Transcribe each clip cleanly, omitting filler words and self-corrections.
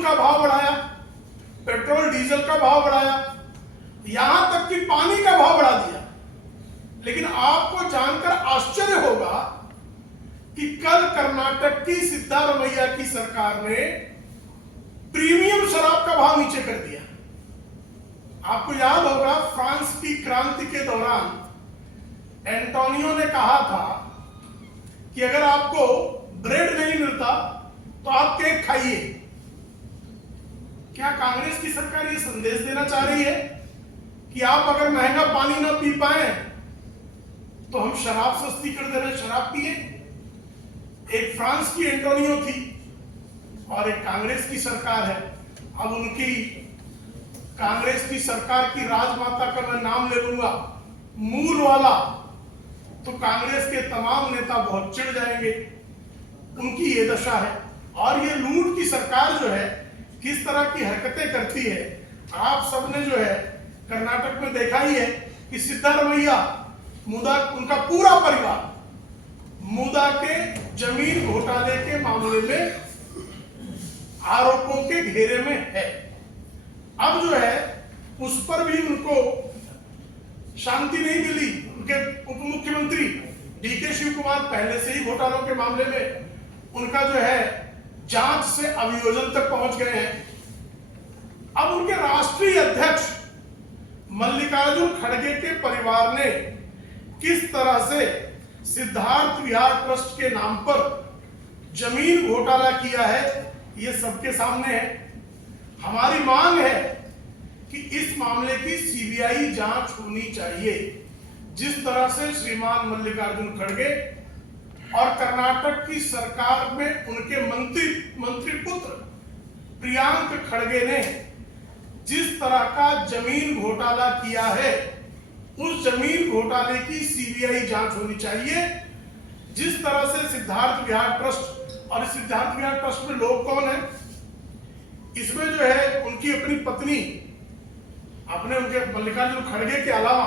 दूध का भाव बढ़ाया, पेट्रोल डीजल का भाव बढ़ाया, यहां तक कि पानी का भाव बढ़ा दिया। लेकिन आपको जानकर आश्चर्य होगा कि कल कर्नाटक की सिद्धारमैया की सरकार ने प्रीमियम शराब का भाव नीचे कर दिया। आपको याद होगा फ्रांस की क्रांति के दौरान एंटोनियो ने कहा था कि अगर आपको ब्रेड नहीं मिलता तो आप केक खाइए। क्या कांग्रेस की सरकार ये संदेश देना चाह रही है कि आप अगर महंगा पानी ना पी पाए तो हम शराब सस्ती कर दे रहे, शराब पिए? एक फ्रांस की एंटोनियो थी और एक कांग्रेस की सरकार है। अब उनकी कांग्रेस की सरकार की राजमाता का मैं नाम ले लूंगा, मूल वाला, तो कांग्रेस के तमाम नेता बहुत चिढ़ जाएंगे। उनकी ये दशा है। और ये लूट की सरकार जो है किस तरह की हरकतें करती है, आप सबने जो है कर्नाटक में देखा ही है कि सिद्धारमैया मुदा, उनका पूरा परिवार मुदा के जमीन घोटाले के मामले में आरोपों के घेरे में है। अब जो है उस पर भी उनको शांति नहीं मिली। उनके उप मुख्यमंत्री डीके शिव कुमार पहले से ही घोटालों के मामले में उनका जो है जांच से अभियोजन तक पहुंच गए हैं। अब उनके राष्ट्रीय अध्यक्ष मल्लिकार्जुन खड़गे के परिवार ने किस तरह से सिद्धार्थ विहार ट्रस्ट के नाम पर जमीन घोटाला किया है, ये सबके सामने है। हमारी मांग है कि इस मामले की सीबीआई जांच होनी चाहिए। जिस तरह से श्रीमान मल्लिकार्जुन खड़गे और कर्नाटक की सरकार में उनके मंत्री पुत्र प्रियांक खड़गे ने जिस तरह का जमीन घोटाला किया है, उस जमीन घोटाले की सीबीआई जांच होनी चाहिए। जिस तरह से सिद्धार्थ विहार ट्रस्ट, और सिद्धार्थ विहार ट्रस्ट में लोग कौन है, इसमें जो है उनकी अपनी पत्नी, अपने उनके मल्लिकार्जुन खड़गे के अलावा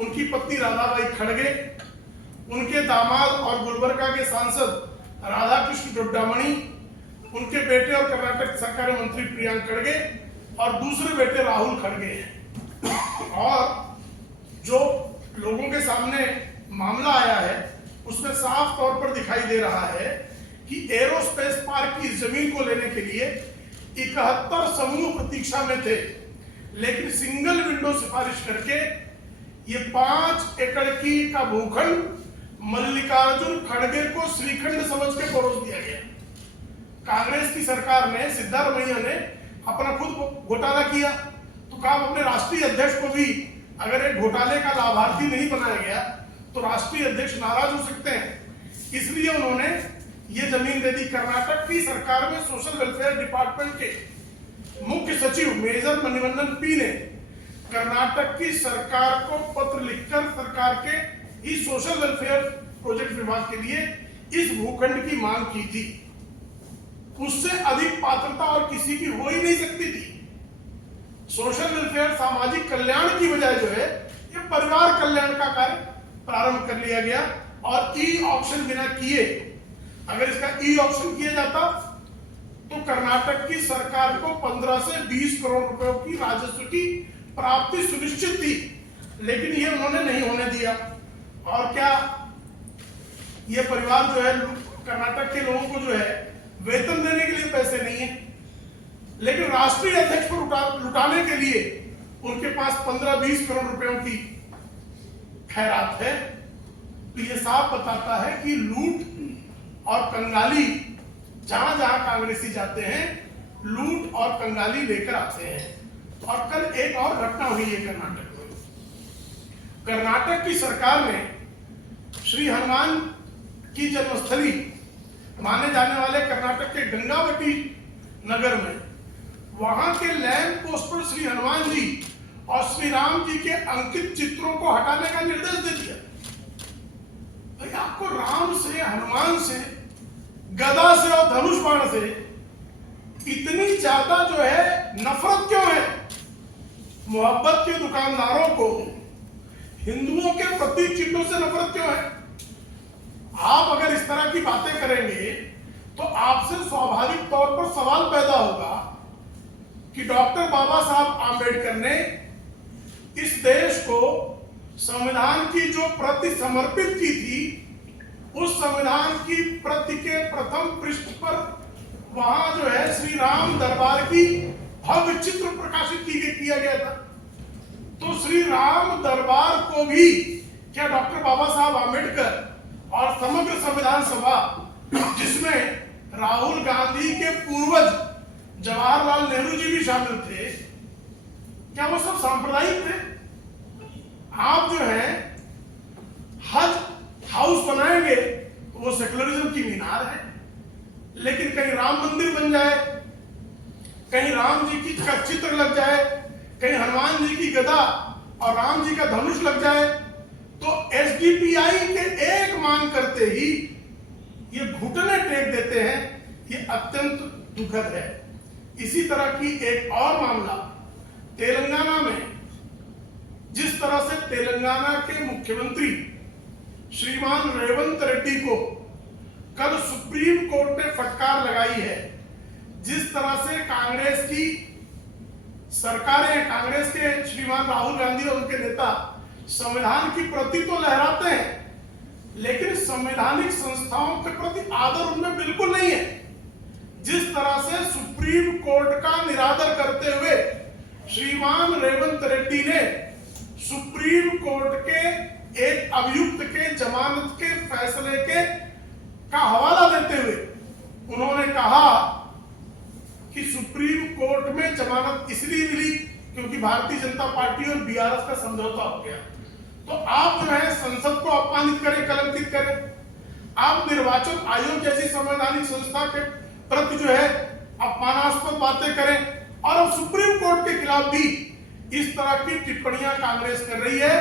उनकी पत्नी राधाबाई खड़गे, उनके दामाद और गुलबर्गा के सांसद राधाकृष्ण डोड्डामणि, उनके बेटे और कर्नाटक सरकार मंत्री प्रियांक खड़गे और दूसरे बेटे राहुल खड़गे हैं। और जो लोगों के सामने मामला आया है उसमें साफ तौर पर दिखाई दे रहा है कि एरोस्पेस पार्क की जमीन को लेने के लिए 71 समूह प्रतीक्षा में थे, लेकिन सिंगल विंडो सिफारिश करके ये 5 एकड़ की का भूखंड मल्लिकार्जुन खड़गे को श्रीखंड समझ के परोस दिया गया। कांग्रेस की सरकार ने, सिद्धारमैया ने अपना खुद घोटाला किया, तो काम अपने राष्ट्रीय अध्यक्ष को भी अगर एक घोटाले का लाभार्थी नहीं बनाया गया तो राष्ट्रीय अध्यक्ष नाराज हो सकते हैं। इसलिए उन्होंने ये जमीन दे दी। कर्नाटक की सरकार में सोशल वेलफेयर डिपार्टमेंट के मुख्य सचिव मेजर मणिवन्नन पी ने कर्नाटक की सरकार को पत्र लिखकर सरकार के इस सोशल वेलफेयर प्रोजेक्ट विभाग के लिए इस भूखंड की मांग की थी। उससे अधिक पात्रता और किसी की हो ही नहीं सकती थी। सोशल वेलफेयर, सामाजिक कल्याण की बजाय जो है ये परिवार कल्याण का कार्य प्रारंभ कर लिया गया। और ई ऑक्शन बिना किए, अगर इसका ई ऑक्शन किया जाता तो कर्नाटक की सरकार को 15 से 20 करोड़ रुपयों की राजस्व की प्राप्ति सुनिश्चित थी, लेकिन ये उन्होंने नहीं होने दिया। और क्या ये परिवार जो है, कर्नाटक के लोगों को जो है वेतन देने के लिए पैसे नहीं है, लेकिन राष्ट्रीय अध्यक्ष को लुटाने के लिए उनके पास 15-20 करोड़ रुपयों की खैरात है। तो ये साफ बताता है कि लूट और कंगाली, जहां जहां कांग्रेसी जाते हैं लूट और कंगाली लेकर आते हैं। और कल एक और घटना हुई है कर्नाटक में। कर्नाटक की सरकार ने श्री हनुमान की जन्मस्थली माने जाने वाले कर्नाटक के गंगावती नगर में वहां के लैंड पोस्ट पर श्री हनुमान जी और श्री राम जी के अंकित चित्रों को हटाने का निर्देश दे दिया। भाई, आपको राम से, हनुमान से, गदा से और धनुष बाण से इतनी ज्यादा जो है नफरत क्यों है? मोहब्बत के दुकानदारों को हिंदुओं के प्रतीक चिन्हों से नफरत क्यों है? आप अगर इस तरह की बातें करेंगे तो आपसे स्वाभाविक तौर पर सवाल पैदा होगा कि डॉक्टर बाबा साहब आम्बेडकर ने इस देश को संविधान की जो प्रति समर्पित की थी, उस संविधान की प्रति के प्रथम पृष्ठ पर वहां जो है श्री राम दरबार की भव्य चित्र प्रकाशित किया गया था। तो श्री राम दरबार को भी क्या डॉक्टर बाबा साहब आम्बेडकर और समग्र संविधान सभा, जिसमें राहुल गांधी के पूर्वज जवाहरलाल नेहरू जी भी शामिल थे, क्या वो सब सांप्रदायिक थे? आप जो है हज हाउस बनाएंगे वो सेकुलरिज्म की मीनार है, लेकिन कहीं राम मंदिर बन जाए, कहीं राम जी की का चित्र लग जाए, कहीं हनुमान जी की गदा और राम जी का धनुष लग जाए, तो एसडीपीआई के एक मांग करते ही ये घुटने टेक देते हैं। ये अत्यंत दुखद है। इसी तरह की एक और मामला तेलंगाना में, जिस तरह से तेलंगाना के मुख्यमंत्री श्रीमान रेवंत रेड्डी को कल सुप्रीम कोर्ट ने फटकार लगाई है, जिस तरह से कांग्रेस की सरकारें, कांग्रेस के श्रीमान राहुल गांधी और उनके नेता संविधान की प्रति तो लहराते हैं, लेकिन संवैधानिक संस्थाओं के प्रति आदर उनमें बिल्कुल नहीं है। जिस तरह से सुप्रीम कोर्ट का निरादर करते हुए श्रीमान रेवंत रेड्डी ने सुप्रीम कोर्ट के एक अभियुक्त के जमानत के फैसले का हवाला देते हुए उन्होंने कहा कि सुप्रीम कोर्ट में जमानत इसलिए मिली क्योंकि भारतीय जनता पार्टी और बीआरएस का समझौता हो गया। तो आप जो है संसद को अपमानित करें, कलंकित करें, आप निर्वाचन आयोग जैसी संवैधानिक संस्था के प्रति जो है अपमानास्पद बातें करें, और अब सुप्रीम कोर्ट के खिलाफ भी इस तरह की टिप्पणियां कांग्रेस कर रही है,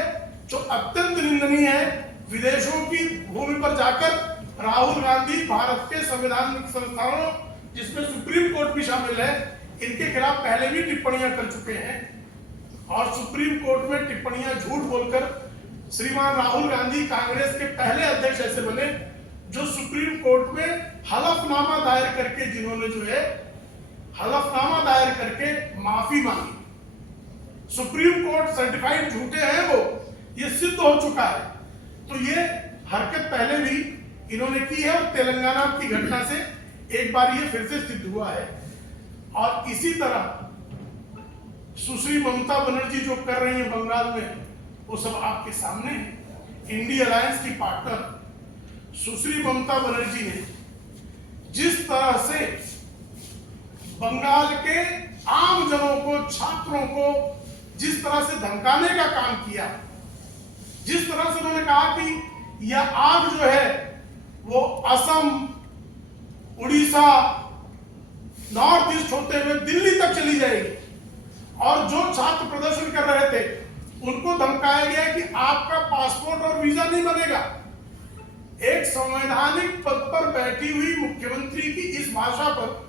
जो अत्यंत निंदनीय है। विदेशों की भूमि पर जाकर राहुल गांधी भारत के संवैधानिक संस्थानों, जिसमें सुप्रीम कोर्ट भी शामिल है, इनके खिलाफ पहले भी टिप्पणियां कर चुके हैं, और सुप्रीम कोर्ट में टिप्पणियां झूठ बोलकर श्रीमान राहुल गांधी कांग्रेस के पहले अध्यक्ष ऐसे बने जो सुप्रीम कोर्ट में हलफनामा दायर करके, जिन्होंने जो है हलफनामा दायर करके माफी मांगी। सुप्रीम कोर्ट सर्टिफाइड झूठे हैं वो, ये सिद्ध हो चुका है। तो ये हरकत पहले भी इन्होंने की है और तेलंगाना की घटना से एक बार ये फिर से सिद्ध हुआ है। और इसी तरह सुश्री ममता बनर्जी जो कर रही है बंगाल में, वो सब आपके सामने है। इंडी अलायंस की पार्टनर सुश्री ममता बनर्जी ने जिस तरह से बंगाल के आम जनों को, छात्रों को जिस तरह से धमकाने का काम किया, जिस तरह से उन्होंने कहा कि यह आग जो है वो असम, उड़ीसा, नॉर्थ ईस्ट होते हुए दिल्ली तक चली जाएगी, और जो छात्र प्रदर्शन कर रहे थे उनको धमकाया गया कि आपका पासपोर्ट और वीजा नहीं बनेगा। एक संवैधानिक पद पर बैठी हुई मुख्यमंत्री की इस भाषा पर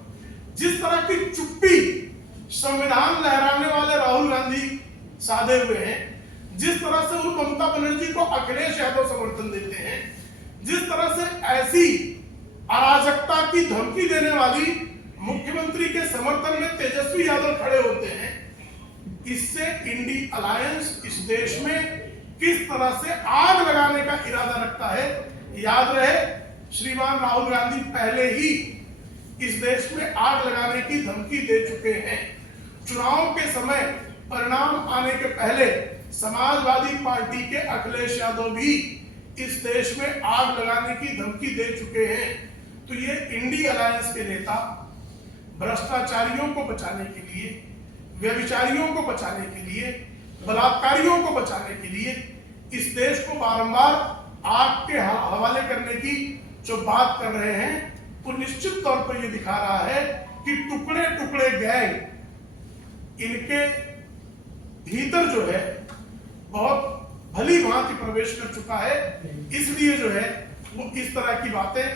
जिस तरह की चुप्पी संविधान लहराने वाले राहुल गांधी साधे हुए हैं, जिस तरह से उन ममता बनर्जी को अखिलेश यादव समर्थन देते हैं, जिस तरह से ऐसी अराजकता की धमकी देने वाली मुख्यमंत्री के समर्थन में तेजस्वी यादव खड़े होते हैं, इससे इंडी अलायंस इस देश में किस तरह से आग लगाने का इरादा रखता है। याद रहे, श्रीमान राहुल गांधी पहले ही इस देश में आग लगाने की धमकी दे चुके हैं। चुनाव के समय परिणाम आने के पहले समाजवादी पार्टी के अखिलेश यादव भी इस देश में आग लगाने की धमकी दे चुके हैं। तो ये इंडी अलायंस के नेता भ्रष्टाचारियों को बचाने के लिए, व्यभिचारियों को बचाने के लिए, बलात्कारियों को बचाने के लिए इस देश को बारंबार आग के हवाले करने की जो बात कर रहे हैं, वो निश्चित तौर पर ये दिखा रहा है कि टुकड़े टुकड़े गैंग इनके भीतर जो है बहुत भली भांति प्रवेश कर चुका है। इसलिए जो है वो इस तरह की बातें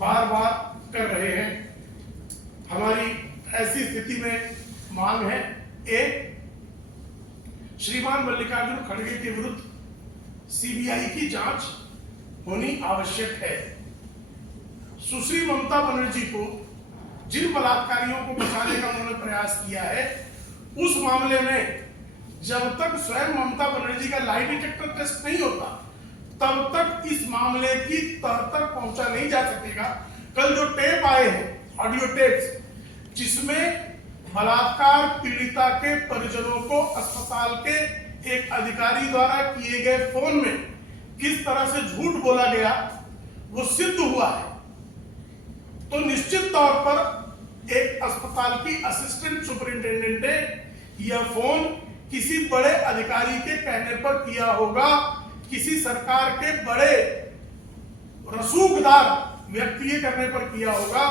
बार बार कर रहे हैं। हमारी ऐसी स्थिति में मांग है, एक, श्रीमान मल्लिकार्जुन खड़गे के विरुद्ध सीबीआई की जांच होनी आवश्यक है। सुश्री ममता बनर्जी को जिन बलात्कारियों को बचाने का उन्होंने प्रयास किया है, उस मामले में जब तक स्वयं ममता बनर्जी का लाई डिटेक्टर टेस्ट नहीं होता तब तक इस मामले की तह तक पहुंचा नहीं जा सकेगा। कल जो टेप आए हैं, ऑडियो टेप्स, जिसमें बलात्कार पीड़िता के परिजनों को अस्पताल के एक अधिकारी द्वारा किए गए फोन में किस तरह से झूठ बोला गया वो सिद्ध हुआ है, तो निश्चित तौर पर एक अस्पताल की असिस्टेंट सुपरिंटेंडेंट ने यह फोन किसी बड़े अधिकारी के कहने पर किया होगा, किसी सरकार के बड़े रसूखदार व्यक्ति के करने पर किया होगा।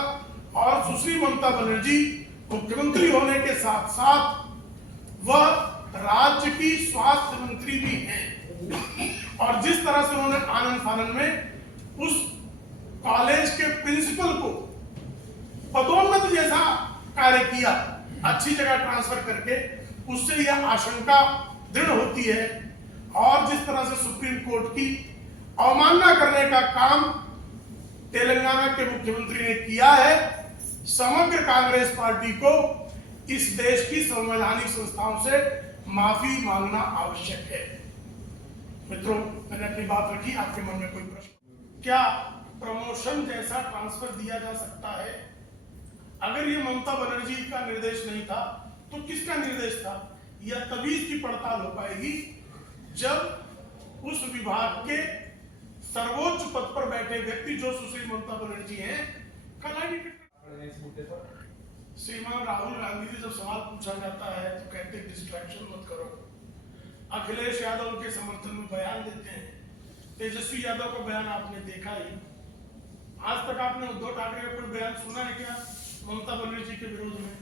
और सुश्री ममता बनर्जी मुख्यमंत्री होने के साथ साथ वह राज्य की स्वास्थ्य मंत्री भी हैं, और जिस तरह से उन्होंने आनंद फानन में उस कॉलेज के प्रिंसिपल को पदोन्नत जैसा कार्य किया, अच्छी जगह ट्रांसफर करके, उससे यह आशंका दृढ़ होती है। और जिस तरह से सुप्रीम कोर्ट की अवमानना करने का काम तेलंगाना के मुख्यमंत्री ने किया है, समग्र कांग्रेस पार्टी को इस देश की संवैधानिक संस्थाओं से माफी मांगना आवश्यक है। मित्रों, मैंने अपनी बात रखी, आपके मन में कोई प्रश्न? क्या प्रमोशन जैसा ट्रांसफर दिया जा सकता है? अगर ये ममता बनर्जी का निर्देश नहीं था तो किसका निर्देश था? यह तभी इसकी पड़ताल हो पाएगी जब उस विभाग के सर्वोच्च पद पर बैठे व्यक्ति जो सुश्री ममता बनर्जी हैं, श्रीमान राहुल गांधी से जब सवाल पूछा जाता है तो कहते हैं डिस्ट्रैक्शन मत करो। अखिलेश यादव उनके समर्थन में बयान देते हैं, तेजस्वी यादव का बयान आपने देखा ही। आज तक आपने उद्धव ठाकरे का कोई बयान सुना है क्या ममता बनर्जी के विरोध में?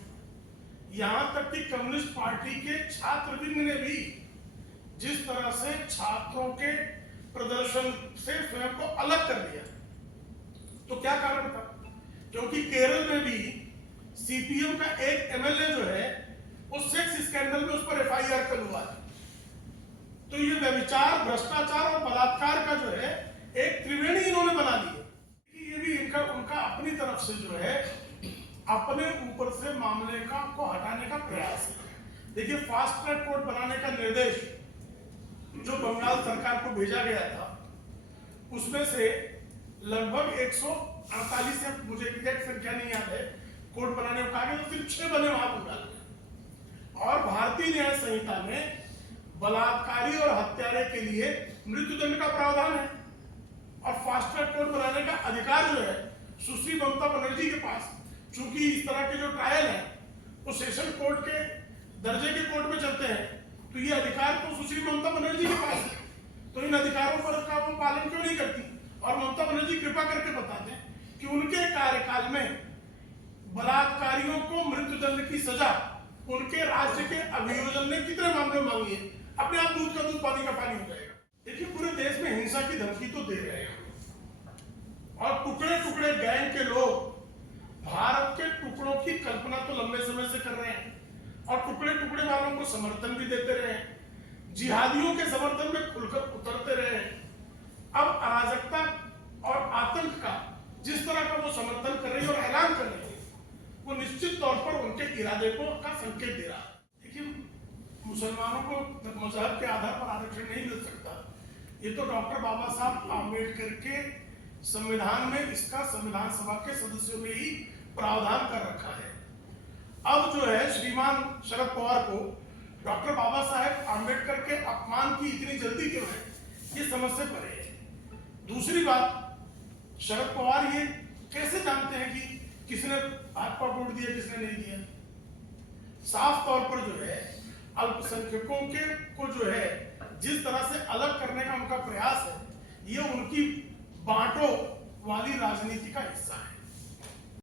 यहां तक कि कम्युनिस्ट पार्टी के छात्रवृंद ने भी जिस तरह से छात्रों के प्रदर्शन से स्वयं को अलग कर दिया, तो क्या कारण था? क्योंकि केरल में भी सीपीएम का एक एमएलए जो है वो सेक्स स्कैंडल में उस पर एफआईआर कल हुआ है। तो ये व्यभिचार, भ्रष्टाचार और बलात्कार का जो है एक त्रिवेणी इन्होंने बना ली। ये भी इनका उनका अपनी तरफ से जो है अपने ऊपर से मामले को हटाने का प्रयास है। देखिए, फास्ट ट्रैक कोर्ट बनाने का निर्देश जो बंगाल सरकार को भेजा गया था, उसमें से लगभग 148 से मुझे एग्जैक्ट संख्या नहीं याद है, कोर्ट बनाने को कहा गया, तो सिर्फ 6 बने वहां बंगाल में। और भारतीय न्याय संहिता में बलात्कारी और हत्यारे के लिए मृत्युदंड का प्रावधान है। और फास्ट ट्रैक कोर्ट बनाने का अधिकार जो है सुश्री ममता बनर्जी के पास, चूंकि इस तरह के जो ट्रायल है वो सेशन कोर्ट के दर्जे के कोर्ट में चलते हैं, तो ये अधिकार तो सुश्री ममता बनर्जी के पास है। तो इन अधिकारों पर का वो पालन क्यों नहीं करती? और ममता बनर्जी कृपा करके बताते हैं कि उनके कार्यकाल में बलात्कारियों को मृत्युदंड की सजा उनके राज्य के अभियोजन ने कितने मामले मांगी है? अपने आप दूध का दूध पानी का पानी हो जाएगा। देखिए, पूरे देश में हिंसा की धमकी तो दे रहे हैं, और टुकड़े टुकड़े गैंग के लोग भारत के टुकड़ों की कल्पना तो लंबे समय से कर रहे हैं, और टुकड़े टुकड़े वालों को समर्थन भी देते रहे हैं, जिहादियों के समर्थन में खुलकर उतरते रहे हैं। अब अराजकता और आतंक का जिस तरह का वो समर्थन कर रही है और ऐलान कर रही है, वो निश्चित तौर पर उनके इरादे को का संकेत दे रहा है। देखिए, मुसलमानों को मजहब के आधार पर आरक्षण नहीं मिल सकता, ये तो डॉक्टर बाबा साहब आम्बेडकर के संविधान में, इसका संविधान सभा के सदस्यों में ही प्रावधान कर रखा है। अब जो है श्रीमान शरद पवार को डॉक्टर बाबा साहेब आम्बेडकर के अपमान की इतनी जल्दी क्यों है, ये समझ से परे है। दूसरी बात, शरद पवार ये कैसे जानते हैं कि किसने भाजपा वोट दिया, किसने नहीं दिया? साफ तौर पर जो है अल्पसंख्यकों के को जो है जिस तरह से अलग करने का उनका प्रयास है, ये उनकी